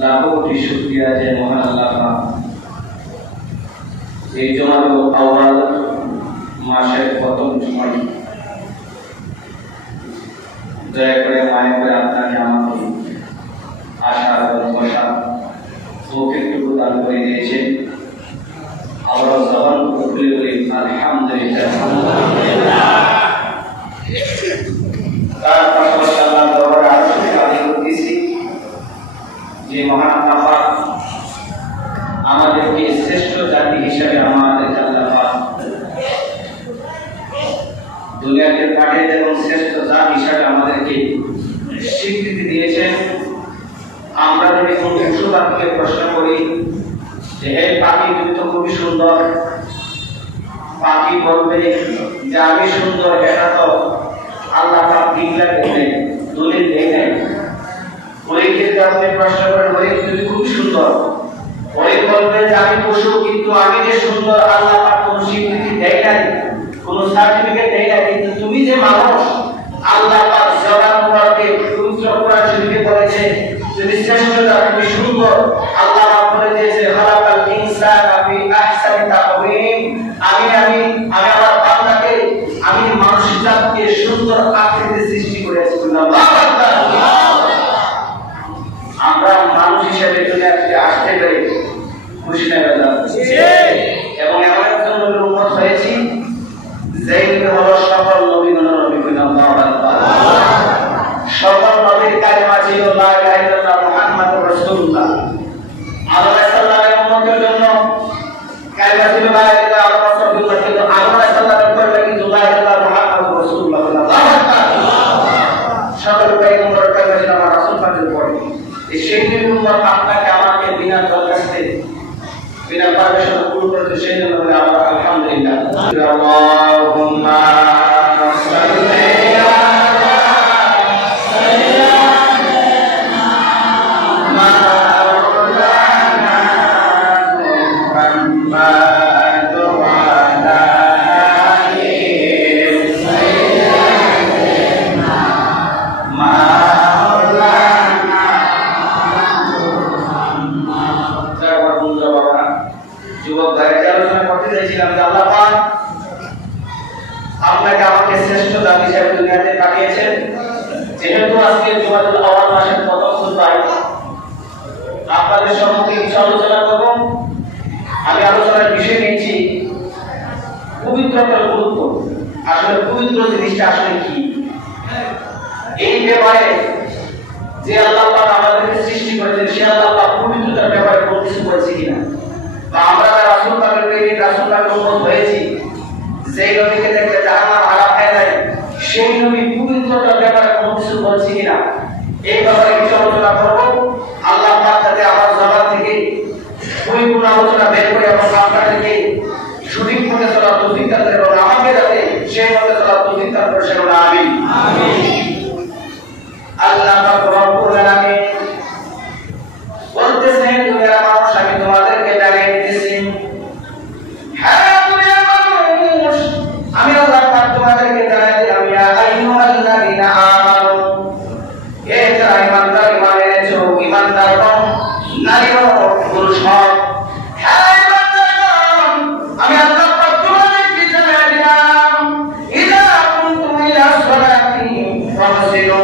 লাখো কোটি শুকরিয়া যে মহান আল্লাহ পাক এই জমাতুল আউয়াল মাসের প্রথম জুমায় দয়া করে মায়া করে আপনাকে আমাকে আশা এবং বসা তৌফিকটুকু দান করে দিয়েছেন। আমরা জবান খুলে বলি আলহামদুলিল্লাহ। তার পাশাপাশি আল্লাহ দরবারে আরো আদায় করতেছি যে মহান আল্লাহ পাক আমাদেরকে শ্রেষ্ঠ জাতি হিসেবে আমাদেরকে আল্লাহ পাক দুনিয়াতে পাঠিয়ে এবং শ্রেষ্ঠ জাতি হিসেবে আমাদেরকে স্বীকৃতি দিয়েছেন। আমরা যদি কোন পশু পাখিকে প্রশ্ন করি যে হে পাখি তুমি তো খুবই সুন্দর, পাখি বলবে যে আমি সুন্দর, এটা তো আল্লাহ পাক ডিক্লেয়ার করে দলিল দেয় নাই। ওইকে আপনি প্রশ্ন করেন ওই তুমি খুব সুন্দর, ওই বলবে যে আমি পশু, কিন্তু আমি যে সুন্দর আল্লাহ পাক কোনো স্বীকৃতি দেয় নাই, কোনো সার্টিফিকেট দেয় নাই। কিন্তু তুমি যে মানুষ, আল্লাহ পাক জবান মুবারকে পবিত্র কোরআন শরীফে বলেছে তুমি শ্রেষ্ঠ জাতি, তুমি সুন্দর। আল্লাহ পাক বলে দিয়েছে খালাকাল ইনসানা ফি আহসানি তাকওয়িম, আমি আমার বান্দাকে, আমি মানুষ জাতিকে সুন্দর আকৃতিতে সৃষ্টি করেছি। আল্লাহু আকবার। আমরা মানুষ হিসেবে দুনিয়াতে আসতে পেরে খুশি না বেজার? এবং এমন একজন নবীর উম্মত হয়েছি যেই হলো সকল নবীগণের নবী। আল্লাহু আকবার। সকল নবীর কালিমা ছিল লা ইলাহা ইল্লাল্লাহ মুহাম্মাদুর রাসূলুল্লাহ। আল্লাহ সাল্লাল্লাহু আলাইহি ওয়াসাল্লামের জন্য কালিমা ছিল লা ইলাহা ইল্লাল্লাহ রাসূলুল্লাহ, কিন্তু আল্লাহ সাল্লাল্লাহু আলাইহি ওয়াসাল্লাম কিন্তু লা ইলাহা ইল্লাল্লাহ মুহাম্মাদুর রাসূলুল্লাহ। আল্লাহু আকবার। সকল পয়গম্বরের কালিমা ছিল আমার রাসূল পাকের পরে। এই সেই নবীর উম্মত আপনাকে আমাকে বিনা দরখাস্তে বিনা পারমিশনে কবুল করেছে, সেই জন্য আমরা আলহামদুলিল্লাহ। আল্লাহুম্মা সাল্লি আপনাকে আমাকে শ্রেষ্ঠ জাতি হিসেবে দুনিয়াতে পাঠিয়েছেন। যেহেতু আজকে জুমাতুল আওয়াল মাসের প্রথম খুতবায় আপনাদের সম্মুখে কিছু আলোচনা করব। আমি আলোচনার বিষয় নিয়েছি পবিত্রতার গুরুত্ব। আসলে পবিত্র জিনিসটা আসলে কি, এই ব্যাপারে যে আল্লাহ পাক আমাদেরকে সৃষ্টি করেছেন সে আল্লাহ পাক পবিত্রতার ব্যাপারে কোনো কিছু বলেছে কিনা, বা আমরা রাসূল পাকের প্রেমিক, রাসূল পাকের উম্মত হয়েছি, যেই নবীকে দেখলে জাহান্নাম আরাম হয়ে যায়, সেই নবী পবিত্রতার ব্যাপারে কোনো কিছু বলছে কিনা, এই ব্যাপারে কিছু আলোচনা করব। আল্লাহ পাক যাতে আমার জবান থেকে পরিপূর্ণ আলোচনা বের করে এবং আপনাদেরকে সঠিক পথে চলার তৌফিক দান করেন এবং আমাকে যাতে সেই পথে চলার তৌফিক দান করেন, সেজন্য আমিন। আল্লাহ পাক রব্বুল আলামিন বলতেছেন দুনিয়ার মানুষ আমি তোমাদেরকে জানিয়ে দিতেছি, হ্যাঁ দুনিয়ার মানুষ আমি আল্লাহ পাক তোমাদেরকে জানিয়ে দিলাম, ইয়া আইয়ুহাল্লাযীনা আমানু, হে যারা ঈমানদার, ঈমান এনেছো, ঈমানদার নারী ও পুরুষ হোক, হ্যাঁ ঈমানদারগণ আমি আল্লাহ পাক তোমাদেরকে জানিয়ে দিলাম, ইযা কুনতুম ইলা সালাতি ফাগসিলু,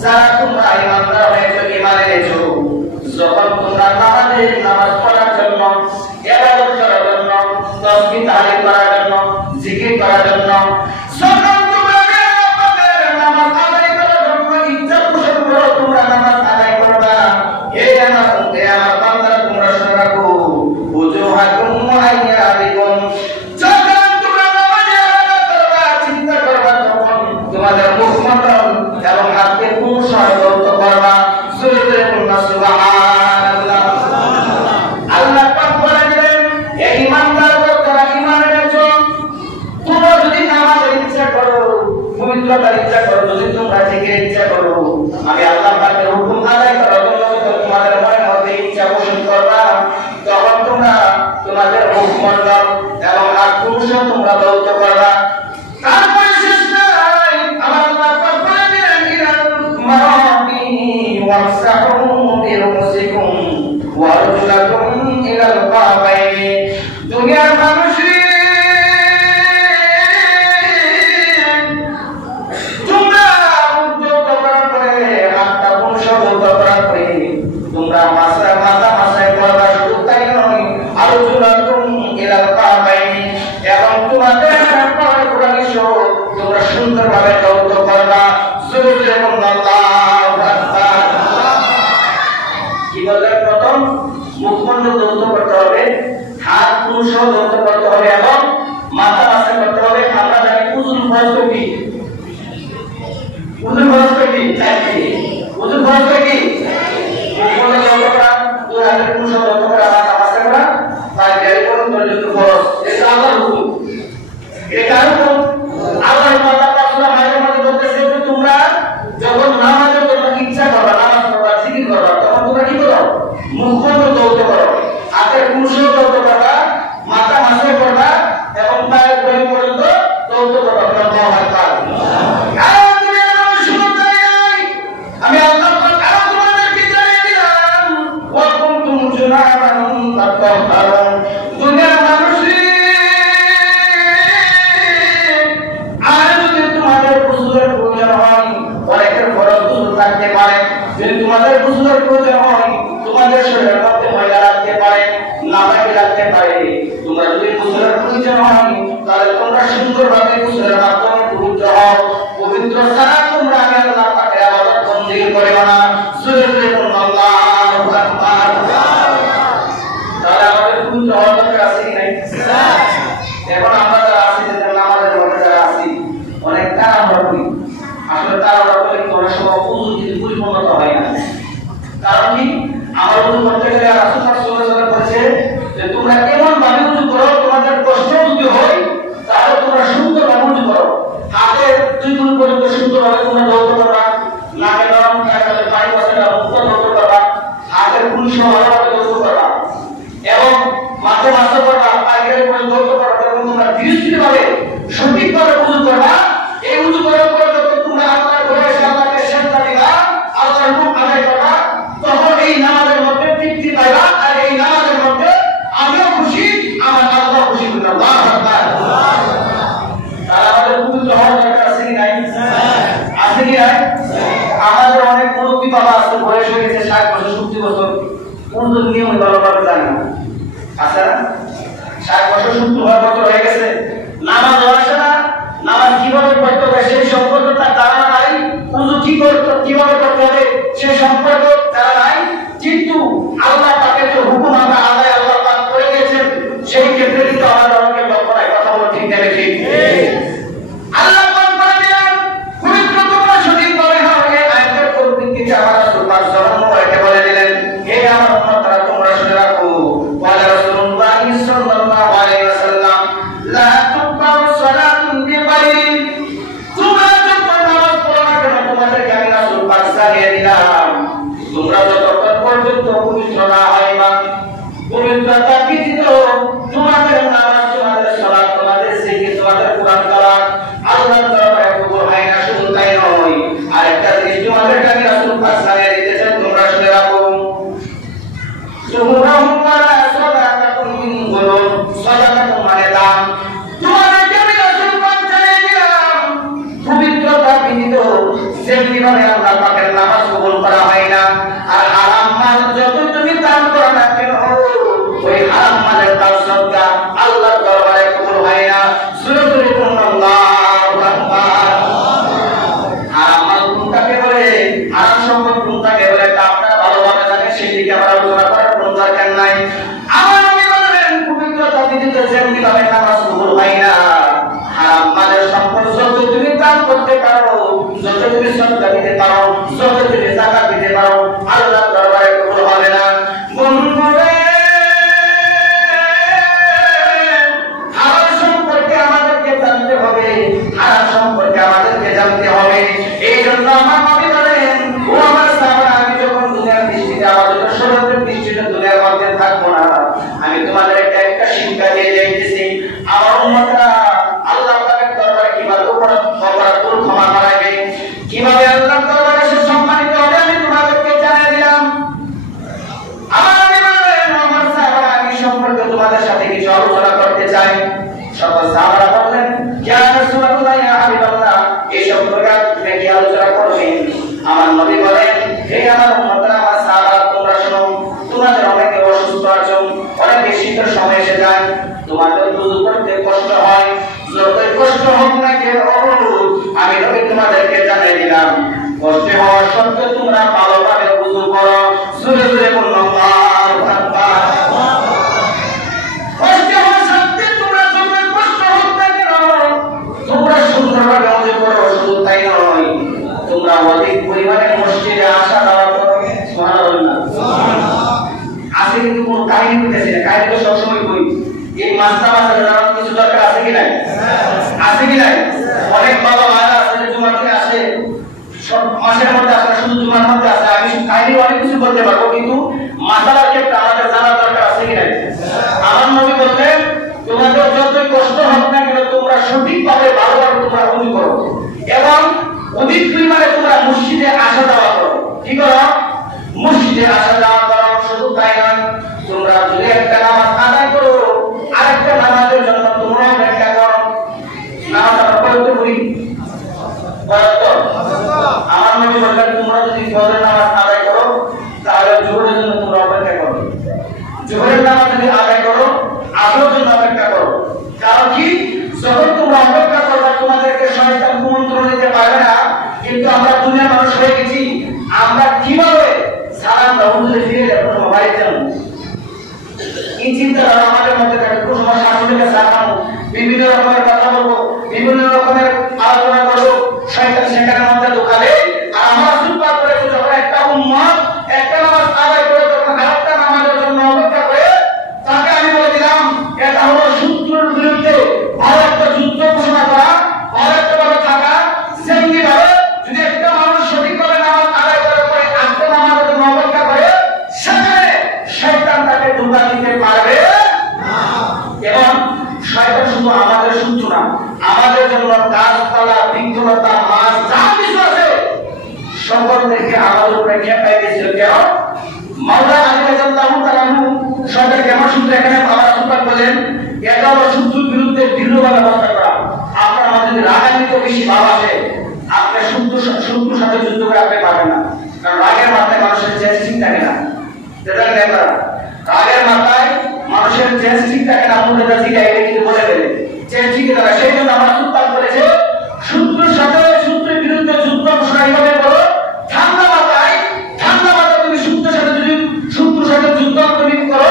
যারা তোমরা ঈমানদার হয়েছো, ঈমান এনেছো, যখন তোমরা নামাজ পড়ার জন্য, ইবাদত করার জন্য, তাসবিহ তাহলিল করার জন্য, জিকির করার জন্য, যখন তোমরা নামাজ আদায় করার জন্য ইচ্ছা পোষণ করো, তোমরা নামাজ আদায় করবা। এই আমার বান্দারা তোমরা শুনে রাখো, উজুহাকুম ওয়া আইয়াদিকুম, যখন তোমরা নামাজে আদায় করবা, চিন্তা করবা, তখন তোমাদের মুখমণ্ডল এবং হাতকে পুরুষায় দৌত করবা। সুরে বলবা সুবহানাল্লাহ। আল্লাহ পাক বলেন, এই ঈমানদার যারা ঈমান এনেছো, তোমরা যদি নামাজের ইচ্ছা করো, পবিত্রতার ইচ্ছা করো, যদি তোমরা জিকিরের ইচ্ছা করো, আমি আল্লাহ পাকের হুকুম আদায় করার জন্য তোমাদের মনের মধ্যে ইচ্ছা পোষণ করবা, তখন তোমরা তোমাদের মুখমণ্ডল এবং হাত পুরুষও তোমরা দৌত করবা। তারপরে শেষ নাই, আমার আল্লাহ পাক বলেন, ইলাল মারাফি ওয়ামসাহু বিরুসিকুম আইদিকুম ওয়া আরজুলাকুম ইলাল কাবাইন। দুনিয়ার মানুষ তোমরা উদ্যোগ করার পরে হাতটা পুনঃসংযোগ করার পরে তোমরা মাথা মাথায় করবা, শুধু তাই নয় আরজুলাকুম ইলাল কাবাইন, এবং তোমাদের পরে কোরআন সহ তোমরা সুন্দরভাবে দৌত করবা। জোরে বলুন আল্লাহু আকবার। কি বললেন? প্রথম মুখমন্ড দৌত করতে হবে, হাত পুরুষ দৌত করতে হবে এবং মাথা মাথা করতে হবে। আমরা জানি উজুর ফরজ কি? উজুর ফরজ কি? উজুর ফরজ কি? মুখমন্ড দৌত করা, দুই হাতের পুরুষ দৌত করা, মাথা মাথা করা, তাই গেলে কোন দৌত ফরজ। এটা আল্লাহর হুকুম। এটা হুকুম আল্লাহর মাতা পাঁচলা ভাইয়ের মধ্যে বলতেছে যে তোমরা যখন নামাজে তোমরা ইচ্ছা করো, নামাজ পড়বা, জিকির করো, তখন তোমরা কি করো? মুখমন্ড দৌত করো, হাতের পুরুষ দৌত করবা, মাথা মাথা করবা এবং পায়ের গোড়া পর্যন্ত দৌত করবা। আমি আল্লাহ তোমাদেরকে জানিয়ে দিলাম ওয়া কুনতুম জুনাবান ফাতাহহারুন। দুনিয়ার মানুষ যদি তোমাদের গোসলের প্রয়োজন হয়, তোমাদের শরীরের মধ্যে ময়লা রাখতে পারে, নাপাকি রাখতে পারে, তোমরা যদি গোসলের প্রয়োজন হয় তাহলে তোমরা সুন্দরভাবে গোসলের মাধ্যমে পবিত্র হও। পবিত্র ছাড়া তোমরা আমি আল্লাহ পাকের ইবাদত বندگی করবে না। জোরে জোরে বলুন আল্লাহু আকবার। তাহলে আমাদের পবিত্র হওয়ার দরকার আছে কি নাই? এখন আমরা যারা আছি, যে নামাজের মধ্যে যারা আছি, অনেক তাড়াহুড়া করি। আসলে তাড়াহুড়া করলে অনেক সময় উযু কিন্তু পরিপূর্ণতা হয় না। কারণ কি? আমার উযু করতে গেলে রাসূল সাল্লাল্লাহু আলাইহি ওয়াসাল্লাম বলেছে যে তোমরা এমন ভাবে উযু করো, তোমাদের কষ্ট যদি হয় তাহলে তোমরা সুন্দরভাবে উযু করো। হাতের দুই গুণ পর্যন্ত সুন্দরভাবে তোমরা দৌত করবা, নাকে নরম থাকলে পানি বসালে মুক্ত দৌত করবা, হাতের পুরুষ ভালোভাবে দৌত করবা এবং মাথা মাথা করবা, পায়ের পর্যন্ত দৌত করবা এবং তোমরা ধীরে সঠিকভাবে উযু করবা। এই উযু করার পর যখন তোমরা আল্লাহর ঘরে এসে আল্লাহকে সিজদা দিবা, আল্লাহর হুকুম আদায় করবা, তখন এই নামাজের মধ্যে তৃপ্তি পাইবা, আর এই নামাজের মধ্যে আমিও খুশি, আমার আল্লাহ খুশি হবেন। আল্লাহু আকবার। তাহলে আমাদের পবিত্র হওয়ার দরকার আছে কি নাই? আছে কি নাই? আমাদের অনেক মুরব্বী বাবা আছে, বয়স হয়ে গেছে 60 বছর 70 বছর, কোন নিয়ম ভালোভাবে জানে না। আচ্ছা, 60 বছর 70 বছর হয়ে গেছে, নামাজ আসে না, নামাজ কিভাবে পড়তে হবে সেই সম্পর্কে তার ধারণা নাই, উযু কিভাবে করতে হবে সেই সম্পর্কে জানা নাই। কিন্তু আল্লাহ পাকের যে হুকুম আমরা আদায় আল্লাহ পাক করে দিয়েছেন, সেই ক্ষেত্রে কিন্তু আমাদের অনেকে লক্ষ্য নাই। কথা বলো ঠিক না ঠিক? আল্লাহ পাক বলেন পবিত্র তোমরা সঠিকভাবে হও। এই আয়াতের পরিপ্রেক্ষিতে আমার রাসূল পাক সাল্লাল্লাহু আলাইহি বলে দিলেন, হে আমার উম্মতরা তোমরা শুনে রাখো, ওয়ালা রাসূলুল্লাহি সাল্লাল্লাহু আলাইহি ওয়াসাল্লাম লা তুকবালু সালাতুন বিগাইরি, তোমরা যখন নামাজ পড়ো না কেন তোমাদেরকে আমি রাসূল পাক জানিয়ে দিলাম, তোমরা যতক্ষণ পর্যন্ত পবিত্র না হইবা, পবিত্রতা ব্যতীত তোমাদের নামাজ, তোমাদের সালাত, তোমাদের জিকির, তোমাদের কুরআন তেলাওয়াত আল্লাহর দরবারে কবুল হয় না। শুধু তাই নয়, আরেকটা জিনিস তোমাদেরকে আমি রাসূল পাক জানিয়ে দিতেছেন, তোমরা শুনে রাখো, সুবহানাহু ওয়া তাআলা সাদাকাতুন মিন গুলুম, সাদাকাতুন মানে দান। তোমাদেরকে আমি রাসূল পাক জানিয়ে দিলাম, পবিত্রতা ব্যতীত যেমনিভাবে আল্লাহ পাকের নামাজ কবুল করা হয় না। আর হারাম মাল যত তুমি দান করো না কেন, ওই হারাম মালের দান সদকা আল্লাহর দরবারে কবুল হয় না। জোরে জোরে বলুন আল্লাহু আকবার। হারাম মাল কোনটাকে বলে, হারাম সম্পদ কোনটাকে বলে তা আপনারা ভালোভাবে জানেন, সেদিকে আমরা আলোচনা করার কোনো দরকার নাই। আমার নবী বলেন পবিত্রতা ব্যতীত যেমনিভাবে নামাজ কবুল হয় না। হারাম মালের সম্পদ যত তুমি দান করতে পারো, যত তুমি সদকা দিতে পারো, যত তুমি যাকাত দিতে পারো, আল্লাহর দরবারে কবুল হবে না। বন্ধুরে, হারাম সম্পর্কে আমাদেরকে জানতে হবে, হারাম সম্পর্কে আমাদেরকে জানতে হবে। এই জন্য আমার নবী বলেন, ও আমার সাহাবা, আমি যখন দুনিয়ার দৃষ্টিতে, আমাদের শরীরের দৃষ্টিতে দুনিয়ার মধ্যে থাকবো না, আমি তোমাদের একটা শিক্ষা দিয়ে যাইতেছি। আমার উম্মতরা আল্লাহ পাকের দরবারে কিভাবে অপরাধ ক্ষমা করাবে, কিভাবে আল্লাহর দরবারে সে সম্মানিত যায়। সকল সাহাবারা বললেন, ইয়া রাসূলুল্লাহ, ইয়া হাবিবাল্লাহ, এই সম্পর্কে আপনি কি আলোচনা করবেন? আমার নবী বলেন, হে আমার উম্মতরা, আমার সাহাবারা, তোমরা শোনো, তোমাদের অনেকে অসুস্থ আছো, অনেক শীতের সময় এসে যায়, তোমাদের ওযু করতে কষ্ট হয়, যতই কষ্ট হোক না কেন, আমি নবী তোমাদেরকে জানিয়ে দিলাম, কষ্ট হওয়ার সত্ত্বেও তোমরা ভালোভাবে ওযু করো। জোরে জোরে বলুন আল্লাহু আকবার। কষ্ট হওয়ার সত্ত্বেও তোমরা যতই কষ্ট হোক না কেন, তোমরা সুন্দরভাবে ওযু করো। শুধু তাই নয়, তোমরা অধিক পরিমাণে মসজিদে আসা যাওয়া করো। সুবহানাল্লাহ। আজকে কিন্তু কোনো কাহিনী করতেছি না, কাহিনী তো সবসময় করি। এই মাসটা মাসের যাওয়ার কিছু দরকার আছে কি নাই? আছে কি নাই? অনেক বাবা মারা আছে জুমার দিনে আসে, সব মাসের মধ্যে আসে, শুধু জুমার মধ্যে আসে। আমি কাহিনী অনেক কিছু বলতে পারবো, কিন্তু মাসালার ক্ষেত্রে আমাদের জানার দরকার আছে কি নাই? আমার নবী বললেন, তোমাদের যতই কষ্ট হোক না কেন, তোমরা সঠিকভাবে ভালোভাবে তোমরা ওযু করো এবং অধিক পরিমাণে তোমরা মসজিদে আসা যাওয়া করো। কি করো? মসজিদে আসা যাওয়া করো। শুধু তাই নয়, তোমরা যদি একটা নামাজ আদায় করো, আরেকটা নামাজের জন্য তোমরা অপেক্ষা করো। নামাজ আমরা পড়তে করি, আমার নবী বললেন, তোমরা যদি ফজরের নামাজ আদায় করো, তাহলে জোহরের জন্য তোমরা অপেক্ষা করো। জোহরের নামাজ যদি আদায় করো, আসরের জন্য অপেক্ষা করো। কারণ কি? যখন তোমরা অপেক্ষা করবে, তোমাদেরকে শয়তান কুমন্ত্রণ দিতে পারবে না। কিন্তু আমরা দুনিয়ার মানুষ হয়ে গেছি, আমরা কিভাবে সালাম রহমতুল্লাহ ফিরে যাবো মোবাইল যাব, এই চিন্তা আমাদের মধ্যে থাকে। কোন সময় শাশুড়িকে সালাম, বিভিন্ন রকমের কথা বলবো, বিভিন্ন রকমের আলোচনা করবো, শয়তান সেখানে মধ্যে ঢোকালে। আর আমরা সুপার করেছি, যখন একটা উম্মত একটা নামাজ আদায় করে তখন আরেকটা নামাজের জন্য অপেক্ষা করে, তাকে আমি বলে দিলাম, এটা হলো শত্রুর বিরুদ্ধে ভালো একটা যুদ্ধ ঘোষণা করা, ভালো একটা ভাবে থাকা। সেমনি ভাবে যদি একটা মানুষ সঠিকভাবে নামাজ আদায় করার পরে আরেকটা নামাজের জন্য অপেক্ষা করে, সেখানে শয়তান তাকে ধোঁকা দিতে পারবে না। এবং শয়তান শুধু আমাদের শত্রু না, আমাদের জন্য গাছপালা, বৃক্ষলতা, মাছ, যা কিছু আছে সকল থেকে আমাদের উপরে খেপাই দিয়েছিল। কেন? মাওলানা আলী রাদিয়াল্লাহু তাআলা শয়তান কেমন শত্রু, এখানে বাবা সুপার বলেন, এটা হলো শত্রুর বিরুদ্ধে দৃঢ়ভাবে অবস্থান করা। আপনার আমাদের যদি রাগান্বিত বেশি ভাব আসে, আপনি শত্রুর সাথে যুদ্ধ করে আপনি পারবেন না। কারণ রাগের মাথায় মানুষের চেঞ্জ ঠিক থাকে না। রাগের মাথায় মানুষের চেঞ্জ ঠিক থাকে না। মুদ্রা জিগা এটা কিন্তু বলে দেবে চেঞ্জ ঠিক থাকে। সেই জন্য আমরা সুপার করেছে, শত্রুর সাথে শত্রুর বিরুদ্ধে যুদ্ধ ঘোষণা এইভাবে করো, ঠান্ডা মাথায় তুমি শত্রুর সাথে যদি শত্রুর সাথে যুদ্ধ তুমি করো,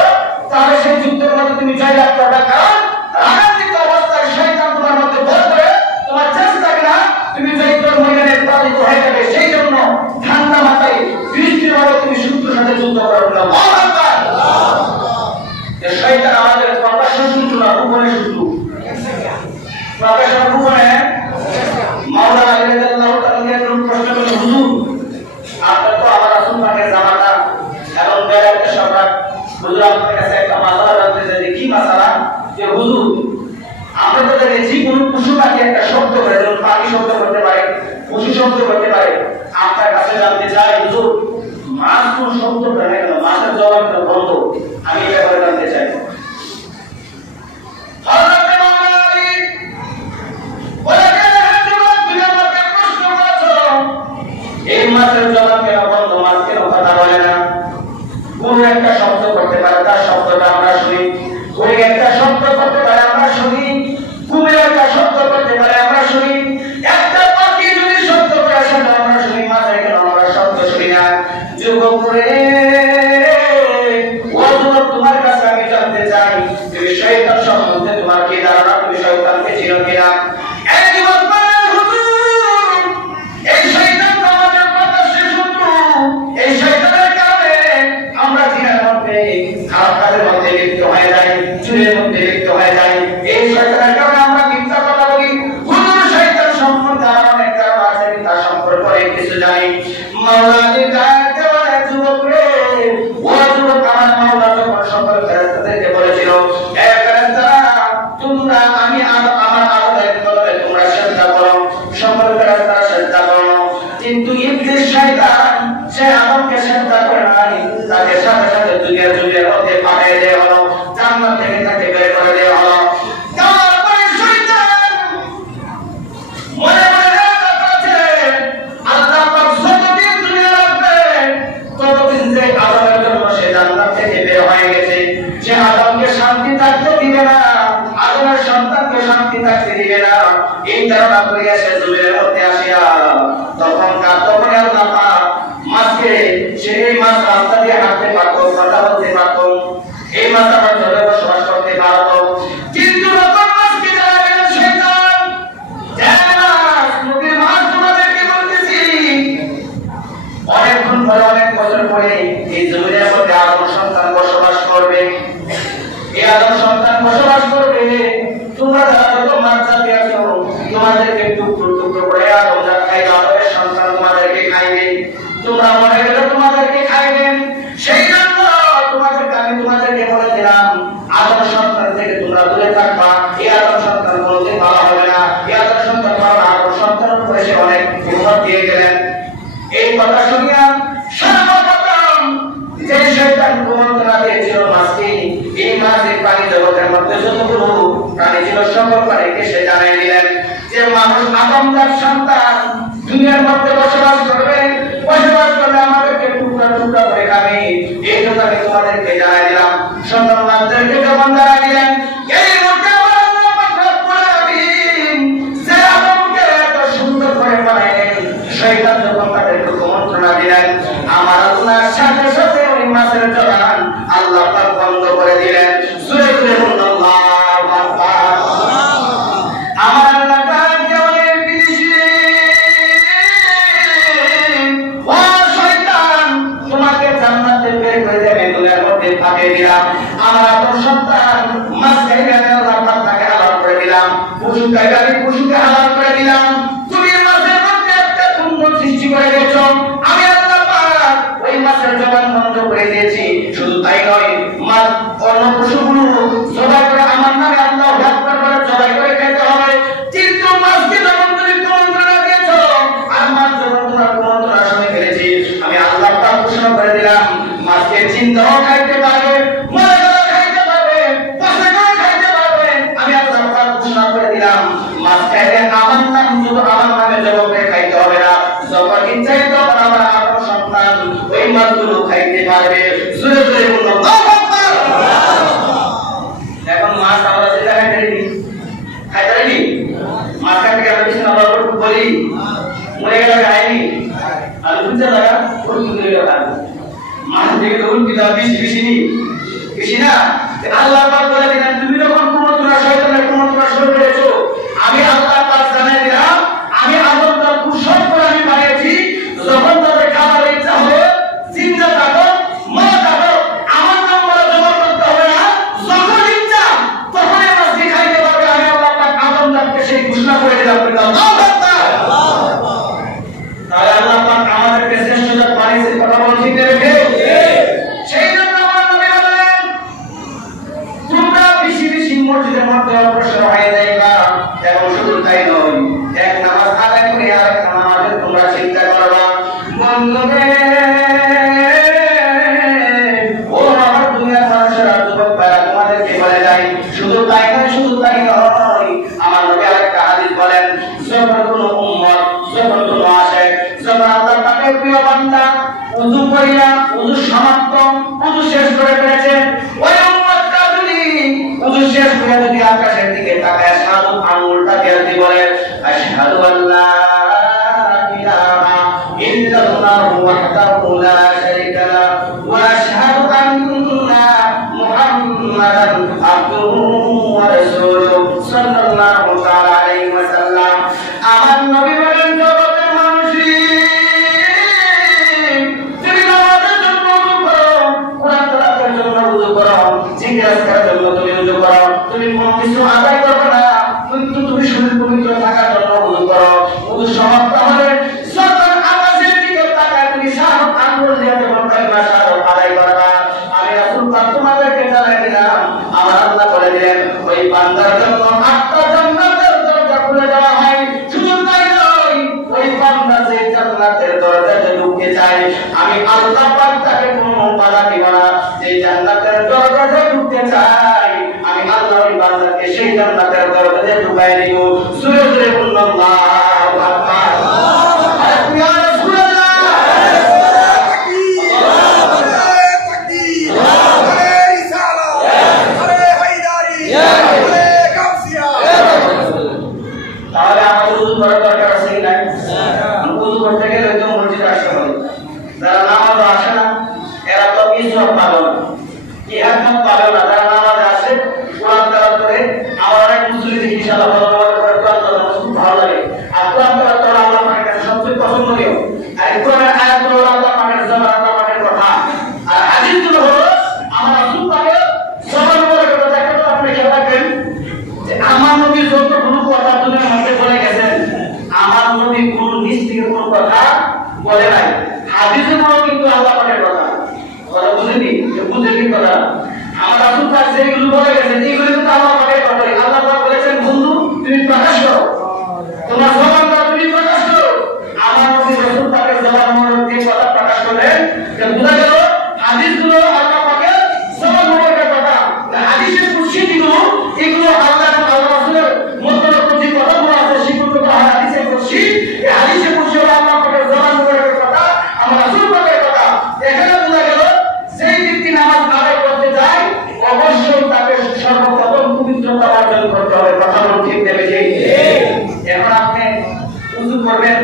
তাহলে সেই যুদ্ধের মধ্যে তুমি জয়লাভ করবে। কারণ রাগান্বিত অবস্থায় শয়তান তোমার মধ্যে বল করে, তোমার চেঞ্জ থাকে না, তুমি যুদ্ধের ময়দানে পরাজিত হয়ে যাবে। সেই জন্য ঠান্ডা মাথায় দৃষ্টিভাবে তুমি শত্রুর সাথে যুদ্ধ করবে না। শয়তান আমাদের প্রকাশ্য শত্রু না, গোপনে শত্রু। প্রকাশ্য গোপনে মাওলানা আলী রাদিয়াল্লাহু তাআলা প্রশ্ন করলেন, হুজুর আপনার তো আমার রাসূল পাকের জামাতা এবং বেলায়েতের সম্রাট, হুজুর আপনার কাছে একটা মাসালা জানতে চাই। কি মাসালা? যে হুজুর আমরা তো জানি যে কোনো পশু পাখি একটা শব্দ করে, যেমন পাখি শব্দ করতে পারে, পশু শব্দ করতে পারে। আপনার কাছে জানতে চাই হুজুর, মাছ কোন শব্দ করে না কেন, মাছের জবাব কেন বন্ধ, আমি এটা করে জানতে চাই। হযরত মাওলানা আলী বলে গেলেন, তুমি আমাকে প্রশ্ন করেছো, এই মাছের জবাব কেন বন্ধ, মাছ কেন কথা বলে না? কোন একটা শব্দ করতে পারে, তার শব্দটা আমরা শুনি। ওই একটা শব্দ করতে পারে আমরা শুনি, কুমির একটা শব্দ করতে পারে আমরা শুনি, একটা পাখি যদি শব্দ করে সেটা আমরা শুনি, মাছের কেন আমরা শব্দ শুনি না? যুবক করে ওজুর তোমার কাছে আমি জানতে চাই, তুমি শয়তান সম্বন্ধে তোমার কি ধারণা, তুমি শয়তানকে চিনো কিনা? এই যুবক বলে, হুজুর এই শয়তান আমাদের প্রকাশ্য শত্রু, এই শয়তানের কারণে আমরা জিনার মধ্যে, খারাপ কাজের মধ্যে লিপ্ত হয়ে যাই, চুরির মধ্যে লিপ্ত হয়ে যাই। এই শয়তানের কারণে আমরা মিথ্যা কথা বলি। হুজুর শয়তান সম্পর্কে আমার অনেক কারণ আছে, তার সম্পর্কে অনেক কিছু জানি। মাওলানা আলী ডাকতে বলে, যুবক রে ধারণা করিয়া সে জমির মধ্যে আসিয়া তখন আল্লাহ পাক মাছকে সেই মাছ রাস্তা দিয়ে হাঁটতে পারতো, কথা বলতে পারতো, এই মাছ আবার জলে বসবাস করতে পারতো। কিন্তু তখন মাছকে জ্বালা দিল শয়তান। নবীর মাছ তোমাদেরকে বলতেছি, অনেকক্ষণ পরে, অনেক বছর পরে এই জমির মধ্যে আদম সন্তান বসবাস করবে। এই আদম সন্তান বসবাস করবে, তোমরা যারা যত মাছ জাতি আছো তোমাদেরকে টুকরো টুকরো করে আদম জাত খাইবে, আদমের সন্তান তোমাদেরকে খাইবে, তোমরা মরে গেলে তোমাদেরকে খাইবেন। সেই জন্য তোমাদেরকে বলে দিলাম আদম সন্তান থেকে তোমরা দূরে থাকবা। এই আদম সন্তান কোনোদিন ভালো হবে না, এই আদম সন্তান ভালো না। আদম সন্তান উপরে সে অনেক প্রভাব দিয়ে গেলেন। এই কথা শুনিয়া সর্বপ্রথম যে শয়তান কুমন্ত্রণা দিয়েছিল মাছকে, এই মাছের প্রাণী জগতের মধ্যে যতগুলো প্রাণী ছিল সকল প্রাণীকে সে জানাই দিলেন যে মানুষ আদম জাত সন্তান দুনিয়ার মধ্যে বসবাস করবে, বসবাস করলে আমাদেরকে টুকরা টুকরা করে খাবে। এই জন্য আমি তোমাদেরকে জানাই দিলাম। সন্তান মাছদেরকে যখন জানাই দিলেন, এই মুহূর্তে যে আদমকে এত সুন্দর করে বানাইলেন, শয়তান যখন তাদেরকে কুমন্ত্রণা দিলেন, আমার আল্লাহর সাথে সাথে ওই মাছের জবান আল্লাহ পাক বন্ধ করে দিলেন। সূরা আল্লাহু আকবার। আমার আল্লাহ তাআলা বলেন, ও শয়তান, তোমাকে জান্নাত থেকে বের করে দেবে, দুনিয়ার মধ্যে পাঠিয়ে দিলাম। আমার আদম সন্তান মাছ খাইবে, আল্লাহ পাক তাকে হালাল করে দিলাম। পশু খাইবে, আমি পশুকে হালাল করে দিলাম। তুমি মাছের মধ্যে একটা কুণ্ডল সৃষ্টি করে দিয়েছো, আমি আল্লাহ পাক ওই মাছের জবান বন্ধ করে দিয়েছি। শুধু তাই নয়, মাছ অন্য পশুগুলো জবাই করে আমার নামে আল্লাহু আকবার বলে জবাই করে খেতে হবে। কিন্তু মাছকে যখন তুমি কুমন্ত্রণা দিয়েছো, আর মাছ যখন তোমরা কুমন্ত্রণার সঙ্গে খেলেছি, আমি আল্লাহ পাক ঘোষণা করে দিলাম মাছকে জিন্দাও খাইতে পারবে, মরে গেলেও খাইতে পারবে, পচে গেলেও খাইতে পারবে। আমি আল্লাহ পাক ঘোষণা করে দিলাম মাছ খাইলে আমার নাম শুধু আমার নামে জবাই খাইতে হবে না, যখন ইচ্ছা তখন আমার আদম সন্তান ওই মাছগুলো খাইতে পারবে। জোরে জোরে বলুন আল্লাহু আকবার। এখন মাছ আমরা যেটা খাইতে পারি, মাছ খাইতে গেলে বেশি না বলি মরে গেলে খাইনি, আর বুঝতে লাগা ওই তুলে গেল মাছ থেকে তো উল্টি দাও বেশি বেশি নি বেশি না। আল্লাহ পাক বলে দিলেন, তুমি যখন কুমন্ত্রণা শয়তানের কুমন্ত্রণা শুরু করেছো, আমি আল্লাহ পাক জানাই দিলাম আমি আদমটা কুশল করে আমি বানিয়েছি। যখন তাদের খাবার ইচ্ছা হবে, জিন্দা থাকো, মরে থাকো, আমার নাম বলে জমা করতে হবে না। যখন ইচ্ছা তখন মাছ দিয়ে খাইতে পারবে। আমি আল্লাহ পাক আদমটাকে সেই ঘোষণা করে দিলাম। তাহলে আল্লাহ পাক আমাদেরকে শ্রেষ্ঠ জাত বানিয়েছে, কথা বলছি ঠিক রেখে। সেই জন্য আমার নবী বলেন, তোমরা বেশি বেশি মসজিদের মধ্যে অগ্রসর হয়ে যাইবা। এবং শুধু তাই নয়, এক নামাজ আদায় করে আরেক নামাজের তোমরা চিন্তা করবা। বন্ধুরে, ও আমার দুনিয়ার মানুষেরা, যুবক ভাইরা, তোমাদেরকে বলে যাই, শুধু তাই নয়, শুধু তাই নয়, আমার নবী আরেকটা হাদিস বলেন, যখন কোনো উম্মত, যখন কোনো আশিক, যখন আল্লাহ পাকের প্রিয় বান্দা ওযু করিয়া, ওযু সমাপ্ত, ওযু শেষ করে ফেলেছে, ওই উম্মতটা যদি ওযু শেষ করে যদি আকাশের দিকে তাকায়, সাধু আঙ্গুলটা দিয়ে বলে, আশহাদু আল্লা ইলাহা ইল্লাল্লাহু ওয়াহদাহু লা শারীকা লাহু ওয়া আশহাদু আন্না মুহাম্মাদান আবদুহু ওয়া রাসূলুহু সাল্লাল্লাহু তাআলা আলাইহি ওয়াসাল্লাম। আমার নবী বলেন, জগতের মানুষই তুমি নামাজের জন্য ওযু করো, কোরআন তেলাওয়াতের জন্য ওযু করো, জিজ্ঞাসা করার জন্য তুমি ওযু করো, তুমি কোনো কিছু আদায় করো না, কিন্তু তুমি শরীর পবিত্র থাকার জন্য ওযু করো। ওযু সমাপ্ত হলে যখন আকাশের দিকে তাকায় তুমি শাহাদাত আঙ্গুল দিয়ে যখন কালিমা শাহাদাত আদায় করবা। আমি রাসূল পাক তোমাদেরকে জানাই দিলাম, আমার আল্লাহ বলে দিলেন ওই বান্দার জন্য 8টা জান্নাতের দরজা খুলে দেওয়া হয়। শুধু তাই নয়, ওই বান্দা যে জান্নাতের দরজায় ঢুকতে চায়, আমি আল্লাহ পাক তাকে কোনো বাধা দিব না। যে জান্নাতের দরজায় ঢুকতে চায়, আমি আল্লাহ ওই বান্দাকে সেই জান্নাতের দরজায় ঢুকাই দিব। জোরে জোরে বলুন আল্লাহু আকবার। ইয়া রাসূলুল্লাহ, তাহলে ভালো না, ইহার পাবে না। যারা নামাজে আসে কোরআন তেলাওয়াত করে, আমার অনেক মুসলিম দেখি ইনশাআল্লাহ ভালো করে কোরআন তেলাওয়াত খুব ভালো লাগে। আর কোরআন তেলাওয়াত করা আল্লাহ পাকের কাছে সবচেয়ে পছন্দনীয়। আর কোরআনের আয়াতগুলো আল্লাহ পাকের জবান, আল্লাহ পাকের কথা। আর হাদিসগুলো হলো আমার রাসূল পাকের জবান বলে কথা। একটা আপনি খেয়াল রাখবেন যে আমার নবী যত কোনো কথা দুনিয়ার মধ্যে বলে গেছেন, আমার নবী কোনো নিজ থেকে কোনো কথা বলে নাই। হাদিসগুলো কিন্তু আল্লাহ পাকের কথা। কথা বুঝেনি? বুঝেনি কথা? আমার রাসূল পাক যেগুলো বলে গেছেন এইগুলো কিন্তু আল্লাহ পাকের কথা। আল্লাহ পাক বলেছেন, বন্ধু তুমি প্রকাশ করো, তোমার জবানটা তুমি প্রকাশ করো। আমার নবী রাসূল পাকের জবান মোবারক দিয়ে কথা প্রকাশ করলেন, যে বোঝা গেল হাদিসগুলো আল্লাহ পাকের জবান মোবারকের কথা। হাদিসের কুরসিগুলো এগুলো আল্লাহ এবং আল্লাহ রাসূলের মধ্যে যে কথাগুলো আছে সেগুলো তো হাদিসের কুরসি। এই হাদিসের কুরসি হলো আল্লাহ পাকের জবান মোবারকের কথা, আমার রাসূল পাকের কথা। এখানে বোঝা গেল যেই ব্যক্তি নামাজ আদায় করতে যায় অবশ্যই তাকে সর্বপ্রথম পবিত্রতা অর্জন করতে হবে। কথা বলুন ঠিক দেবে যে এখন আপনি উযু করবেন,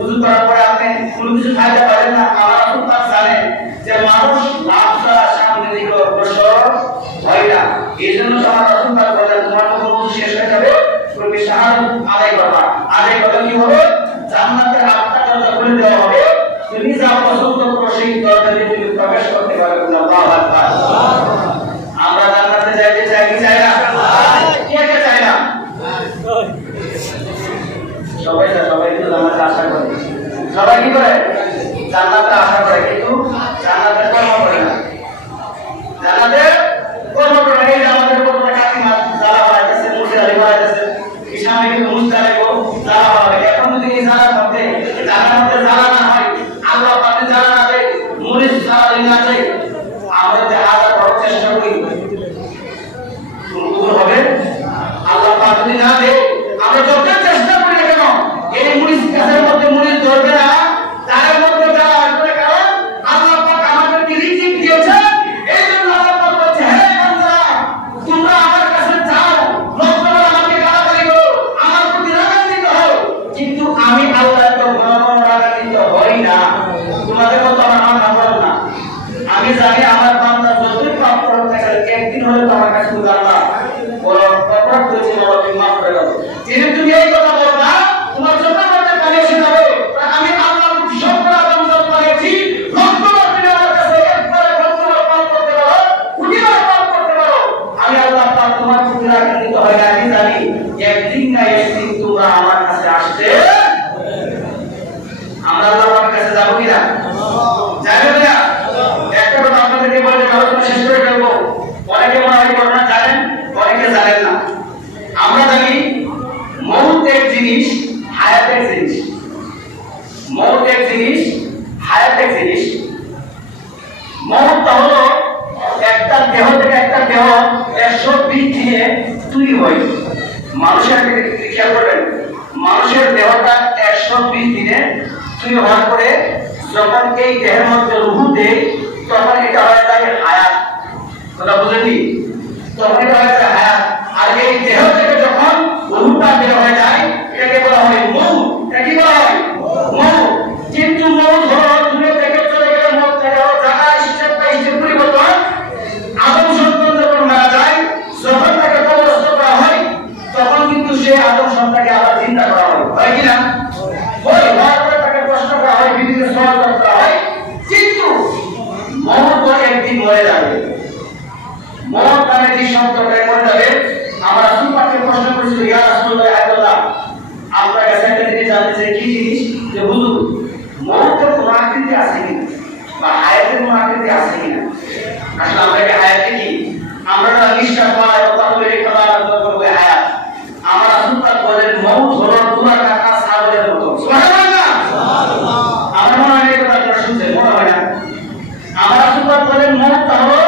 উযু করার পরে আপনি কোনো কিছু খাইতে পারেন না। আমার রাসূল পাক জানেন যে মানুষ লাভ ছাড়া সামনে দিকে অগ্রসর হয় না। এইজন্য আমার রাসূল পাক বলেন, তোমার যখন উযু শেষ হয়ে যাবে তুমি শাহাদাত আদায় করবা। আদায় করলে কি হবে? জান্নাতের 8টা দরজা খুলে দেওয়া হবে। তুমি যা পছন্দ করো সেই দরজা দিয়ে তুমি প্রবেশ করতে পারবে। আল্লাহু আকবার। আমরা জান্নাতে যাইতে চাই কি চাই না? কে কে চাই না? সবাই তো জান্নাতে আশা করে। সবাই কি করে? জান্নাতে আশা করে, কিন্তু জান্নাতে কর্ম করে না। জান্নাতে কর্ম করে না। এই জান্নাতের কর্মটা কাকিমা যারা বানাইতেছে, মুর্শিদ আলী বানাইতেছে, ইসলামে কিন্তু মুস্তালে গো যারা বানাবে। এখন যদি এই জানার মধ্যে জানা না হয়, আল্লাহ পাকে জানা না দেয়, মুরিদ জানা না দেয়, আমরা যে হাজার বড় চেষ্টা করি কবুল হবে? আল্লাহ পাক যদি না দেয়, আমরা যত চেষ্টা করি না কেন এই মুরিদ কাছের মধ্যে মুরিদ ধরবে না। তার মধ্যে যারা আসবে, কারণ আল্লাহ পাক আমাদেরকে রিজিক দিয়েছেন। এই জন্য আল্লাহ পাক বলছে, হে বান্দারা তোমরা আমার কাছে যাও, লোকজন আমাকে গালাগালি করো, আমার প্রতি রাগান্বিত হও, কিন্তু আমি আল্লাহ তো রাগান্বিত হই না। তোমাদের মতো আমার মাথা বলো না। আমি জানি আমার বান্দা যতই পাপ করতে গেলে একদিন হলে তো আমার কাছে আল্লাহ বড় অপরাধ করেছে, বাবা তুমি মাফ করে দাও। কিন্তু তুমি এই কথা বলো না, তোমার যত মধ্যে পানি এসে যাবে, আমি আল্লাহ সবগুলো বান্দা পাইছি, লক্ষবার তুমি আমার কাছে একবারে লক্ষবার পাপ করতে পারো, কোটিবার পাপ করতে পারো, আমি আল্লাহ পাক তোমার প্রতি রাগান্বিত হয় না। আমি জানি একদিন না একদিন তোমরা আমার কাছে আসতে। আমরা আল্লাহ পাকের কাছে যাবো কিনা? যাবো কিনা? একটা কথা আপনাদেরকে বলে আলোচনা শেষ করে ফেলবো। অনেকে মনে হয় ঘটনা জানেন, অনেকে জানেন না। আমরা জানি মউত এক জিনিস, হায়াত এক জিনিস। মউত এক জিনিস, হায়াত এক জিনিস। মউত হলো একটা দেহ থেকে একটা দেহ 120 দিনে তৈরি হয়। মানুষের খেয়াল করবেন, মানুষের দেহটা 120 দিনে তৈরি হওয়ার পরে যখন এই দেহের মধ্যে রূহ দেয় তখন এটা হয়ে যায় হায়াত। কথা বুঝেনি? তখন এটা হয়ে যায় হায়াত। আর এই দেহ থেকে যখন রূহটা বের হয়ে যায় এটাকে বলা হয় মউত। এটা কি বলা হয়? মউত। কিন্তু মউত হলো দুনিয়া থেকে চলে গেলে মউত থেকে জায়গা স্টেপ বাই স্টেপ পরিবর্তন। আদম সন্তান যখন মারা যায়, যখন তাকে কবরস্থ করা হয় তখন কিন্তু সে আদম সন্তানকে আবার চিন্তা করা হয়, হয় কিনা? ওই হওয়ার পরে তাকে প্রশ্ন করা হয়, বিভিন্ন সওয়াল করা হয়। কিন্তু মউত একদিন মরে যাবে। মউত নামে যে শব্দটা মরে যাবে। আমরা রাসূল পাককে প্রশ্ন করেছিল, ইয়া রাসূলুল্লাহ আল্লাহ, আপনার কাছে একটা জিনিস জানতে চাই, কি জিনিস? যে হুজুর মউতের কোন আকৃতি আছে কিনা, বা হায়াতের কোন আকৃতি আছে কিনা? আসলে আমরা কি হায়াত দেখি? আমরা নিঃশ্বাস পাই, কথা বলে কথা বলবো হায়াত। আমার রাসূল পাক বলেন মউত হলো দুরা কাটা ছাগলের মতো। সুবহানাল্লাহ। আমার মনে হয় এই কথা আপনারা শুনছেন, মনে হয় না? আমার রাসূল পাক বলেন মউত হলো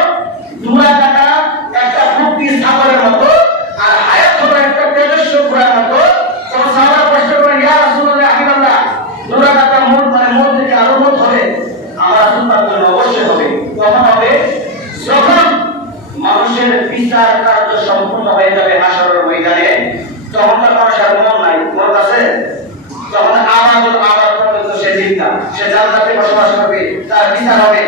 দুরা কাটা একটা ভুক্তি ছাগলের মতো, আর হায়াত হলো একটা তেজস্ব ঘোড়ার মতো। তখন সাহাবারা প্রশ্ন করেন, ইয়া রাসূলুল্লাহ হাবিবাল্লাহ, দুরা কাটা মউত মানে মউত থেকে আরো মউত হবে? আমার রাসূল পাক বলেন অবশ্যই হবে। কখন হবে? যখন মানুষের বিচার কার্য সম্পূর্ণ হয়ে যাবে হাসরের ময়দানে, তখন তার মানুষ আর মন নাই, মন আছে। তখন আবার পর্যন্ত সে জিন্দা, সে জান্নাতে বসবাস করবে, তার বিচার হবে।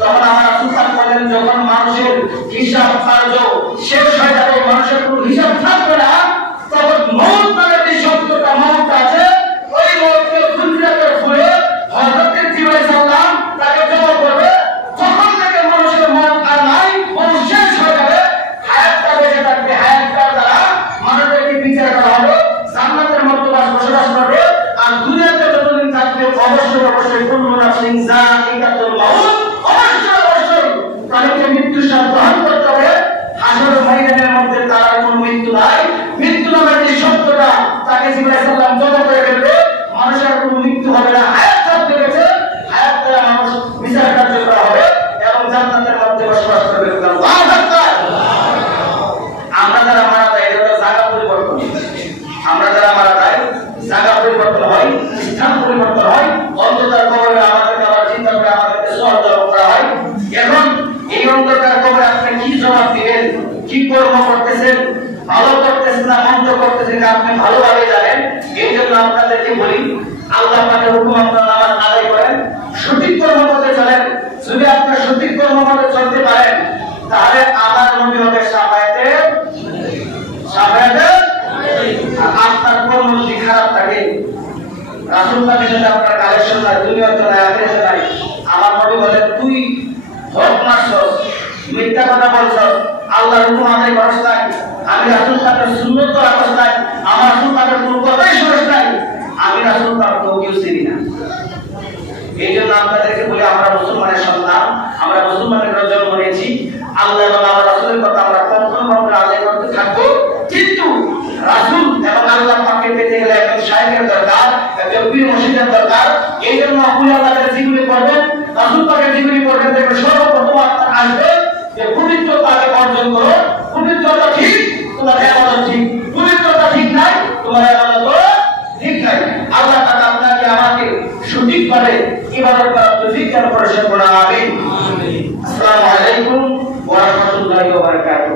তখন আমার রাসূল পাক বলেন যখন মানুষের হিসাব কার্য শেষ হয়ে যাবে, মানুষের কোনো হিসাব থাকবে না, তখন মওত নামে যে শব্দটা মওত আছে, ওই মওতকে ফুলফিরাতে ফুলে হযরত জিবরাইল সাল্লাম তাকে জমা করবে। তখন থেকে মানুষের মওত আর নাই, মওত শেষ হয়ে যাবে, হায়াতটা বেঁচে থাকবে। হায়াতটার দ্বারা মানুষদেরকে বিচার করা হবে, জান্নাতের মধ্যে বসবাস করবে। আর দুনিয়াতে যতদিন থাকবে অবশ্যই কুল্লু নাফসিন যায়িকাতুল মাউত, অবশ্যই তাদেরকে মৃত্যুর স্বাদ গ্রহণ করতে হবে। হাসরের ময়দানের মধ্যে তার কোনো মৃত্যু নাই। মৃত্যু নামের যে শব্দটা তাকে জিবরাইল সাল্লাম জমা করে ফেলবে, মানুষের কোনো মৃত্যু হবে না। হায়াত থাকতে গেছে, হায়াত দ্বারা মানুষ বিচার কার্য করা হবে এবং জান্নাতের মধ্যে বসবাস করবে। আমরা যারা মারা যাই এটা জায়গা পরিবর্তন, আমরা যারা মারা যাই জায়গা পরিবর্তন হয়, স্থান পরিবর্তন হয়, অন্ধকার কবরে আমাদেরকে আবার চিন্তা করে আমাদেরকে সহযোগ করা হয়। এখন এই অন্ধকার কবরে আপনি কি জবাব দিবেন, কি কর্ম করতেছেন, ভালো করতেছেন না মন্দ করতেছেন আপনি ভালোভাবে জানেন। এই জন্য আপনাদেরকে বলি, আল্লাহ পাকের হুকুম আপনারা নামাজ আদায় করেন, সঠিক কর্ম করতে চলেন। যদি আপনি সঠিক কর্ম করতে চলতে পারেন তাহলে আমার নবী হবে সাফায়াতে। আর আপনার কর্ম যদি খারাপ থাকে, রাসূলুল্লাহর সাথে আপনার কালেকশন নাই, দুনিয়াতে নাই, আখিরাতে নাই, আমার নবী বলেন তুই হক মারছস, মিথ্যা কথা বলছস, আল্লাহর হুকুম আদায় করছ নাই, আমি রাসূলুল্লাহর সুন্নাত রাখছ নাই, আমার রাসূলুল্লাহর কোনো কথাই শুনছ নাই, আমি রাসূলুল্লাহর কেউ চিনি না। এই জন্য আপনাদেরকে বলি, আমরা মুসলমানের সন্তান, আমরা মুসলমানের ঘরে জন্ম নিয়েছি, আল্লাহ এবং আমার রাসূলের কথা আমরা কখনো আদায় করতে থাকবো। কিন্তু রাসূল এবং আল্লাহ পাককে পেতে গেলে একজন শায়খের দরকার, একজন পীর মুর্শিদের দরকার। এই জন্য আপনি আল্লাহর জীবনী পড়বেন, রাসূল পাকের জীবনী পড়বেন, দেখবেন সর্বপ্রথম আপনার আসবে যে পবিত্রতাকে অর্জন করো। পবিত্রতা ঠিক, তোমার ইবাদত ঠিক, পবিত্রতা ঠিক নাই, তোমার ইবাদত ঠিক নাই। আল্লাহ তাআলা আপনাকে আমাকে সঠিকভাবে ইবাদত করার তৌফিক দান করেন। আমিন। আসসালামু আলাইকুম ওয়া রাহমাতুল্লাহি ওয়া বারাকাতুহু।